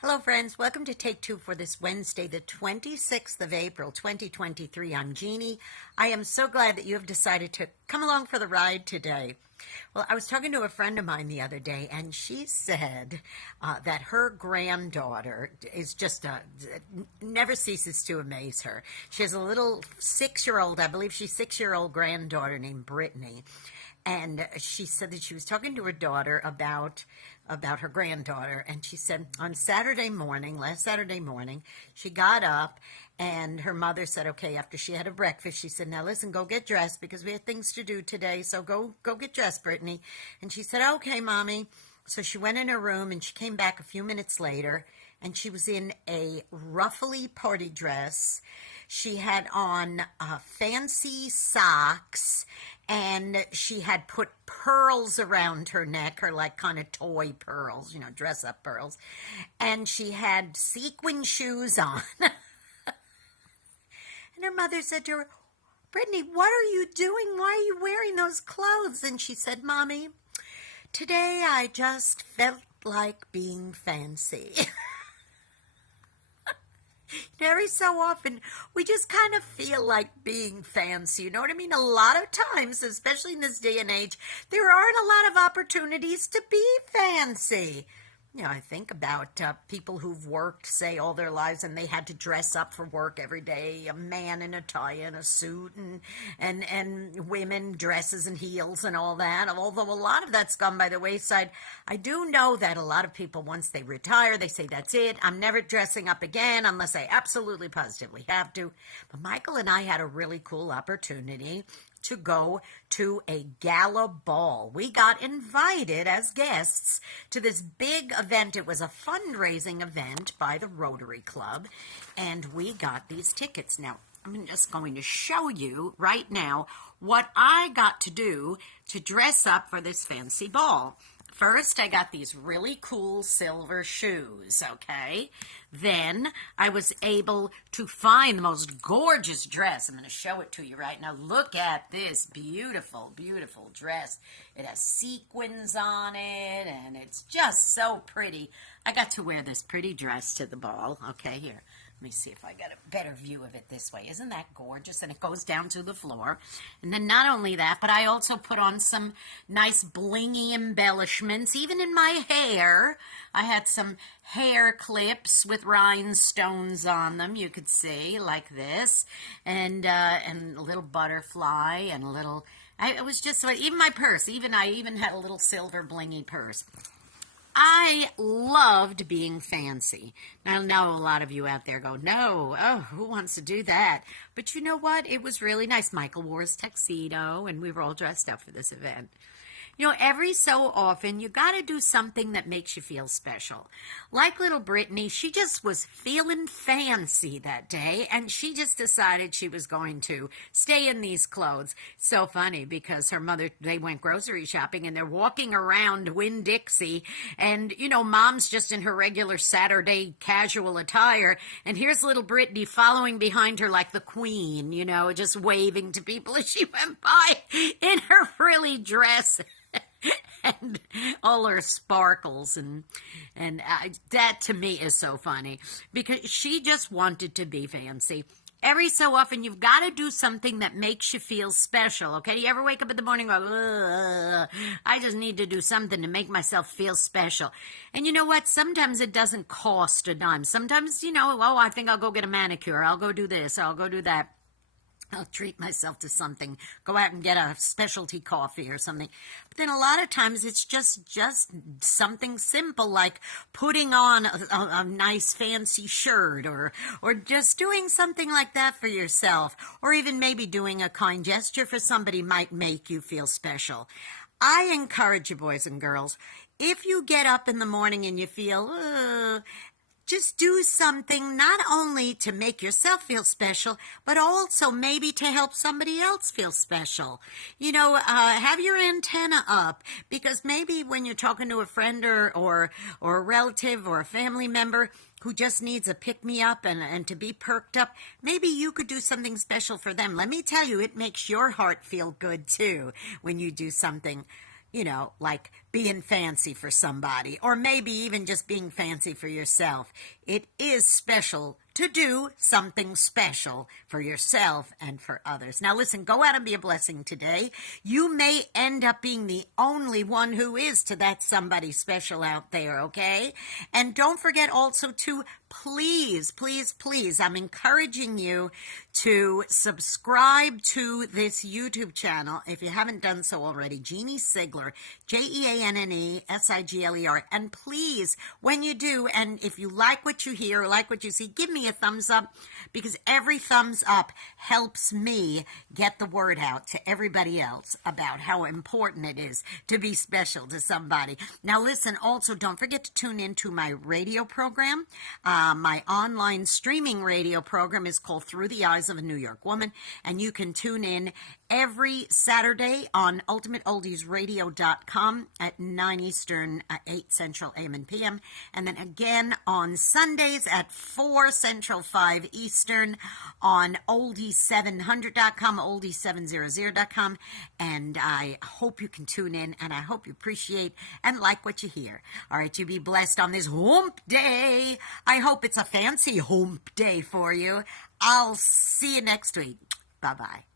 Hello, friends. Welcome to Take Two for this Wednesday, the 26th of April, 2023. I'm Jeannie. I am so glad that you have decided to come along for the ride today. Well, I was talking to a friend of mine the other day, and she said that her granddaughter is just never ceases to amaze her. She has a little 6-year-old, I believe she's 6-year-old granddaughter named Brittany. And she said that she was talking to her daughter about her granddaughter, and she said on last Saturday morning, she got up, and her mother said, okay, after she had a breakfast, she said, now listen, go get dressed, because we have things to do today, so go get dressed, Brittany. And she said, okay, Mommy. So she went in her room, and she came back a few minutes later, and she was in a ruffly party dress. She had on fancy socks, and she had put pearls around her neck, her like kind of toy pearls, dress-up pearls. And she had sequin shoes on. And her mother said to her, Brittany, what are you doing? Why are you wearing those clothes? And she said, Mommy, today I just felt like being fancy. Every so often, we just kind of feel like being fancy. You know what I mean? A lot of times, especially in this day and age, there aren't a lot of opportunities to be fancy. I think about people who've worked, say, all their lives, and they had to dress up for work every day. A man in a tie and a suit, and women dresses and heels and all that. Although a lot of that's gone by the wayside, I do know that a lot of people, once they retire, they say, that's it. I'm never dressing up again unless I absolutely positively have to. But Michael and I had a really cool opportunity to go to a gala ball. We got invited as guests to this big event. It was a fundraising event by the Rotary Club, and we got these tickets. Now, I'm just going to show you right now what I got to do to dress up for this fancy ball. First, I got these really cool silver shoes, okay? Then I was able to find the most gorgeous dress. I'm going to show it to you right now. Look at this beautiful, beautiful dress. It has sequins on it, and it's just so pretty. I got to wear this pretty dress to the ball. Okay, here. Let me see if I got a better view of it this way. Isn't that gorgeous? And it goes down to the floor. And then not only that, but I also put on some nice blingy embellishments, even in my hair. I had some hair clips with rhinestones on them, you could see, like this. And a little butterfly and a little... it was just... Even my purse. I even had a little silver blingy purse. I loved being fancy. Now, I know a lot of you out there go, no, who wants to do that? But you know what? It was really nice. Michael wore his tuxedo, and we were all dressed up for this event. Every so often, you got to do something that makes you feel special. Like little Brittany, she just was feeling fancy that day, and she just decided she was going to stay in these clothes. So funny, because her mother, they went grocery shopping, and they're walking around Winn-Dixie, and, Mom's just in her regular Saturday casual attire, and here's little Brittany following behind her like the queen, just waving to people as she went by in her frilly dress. And all her sparkles, and that to me is so funny, because she just wanted to be fancy. Every so often, you've got to do something that makes you feel special, okay? You ever wake up in the morning and go, I just need to do something to make myself feel special. And you know what? Sometimes it doesn't cost a dime. Sometimes, I think I'll go get a manicure. I'll go do this. I'll go do that. I'll treat myself to something, go out and get a specialty coffee or something. But then a lot of times it's just something simple, like putting on a nice fancy shirt, or just doing something like that for yourself, or even maybe doing a kind gesture for somebody might make you feel special. I encourage you, boys and girls, if you get up in the morning and you feel, just do something not only to make yourself feel special, but also maybe to help somebody else feel special. Have your antenna up, because maybe when you're talking to a friend or a relative or a family member who just needs a pick-me-up and to be perked up, maybe you could do something special for them. Let me tell you, it makes your heart feel good too when you do something like being fancy for somebody, or maybe even just being fancy for yourself. It is special to do something special for yourself and for others. Now listen, go out and be a blessing today. You may end up being the only one who is to that somebody special out there, okay? And don't forget also to please, please, please, I'm encouraging you to subscribe to this YouTube channel if you haven't done so already. Jeanne Sigler, Jeanne Sigler. And please, when you do, and if you like what you hear or like what you see, give me a thumbs up, because every thumbs up helps me get the word out to everybody else about how important it is to be special to somebody. Now listen, also don't forget to tune into my radio program. My online streaming radio program is called Through the Eyes of a New York Woman, and you can tune in every Saturday on ultimateoldiesradio.com at 9 Eastern, 8 Central AM and PM, and then again on Sundays at 4 Central, 5 Eastern on oldies700.com, oldies700.com, and I hope you can tune in, and I hope you appreciate and like what you hear. All right, you be blessed on this hump day. I hope it's a fancy hump day for you. I'll see you next week. Bye-bye.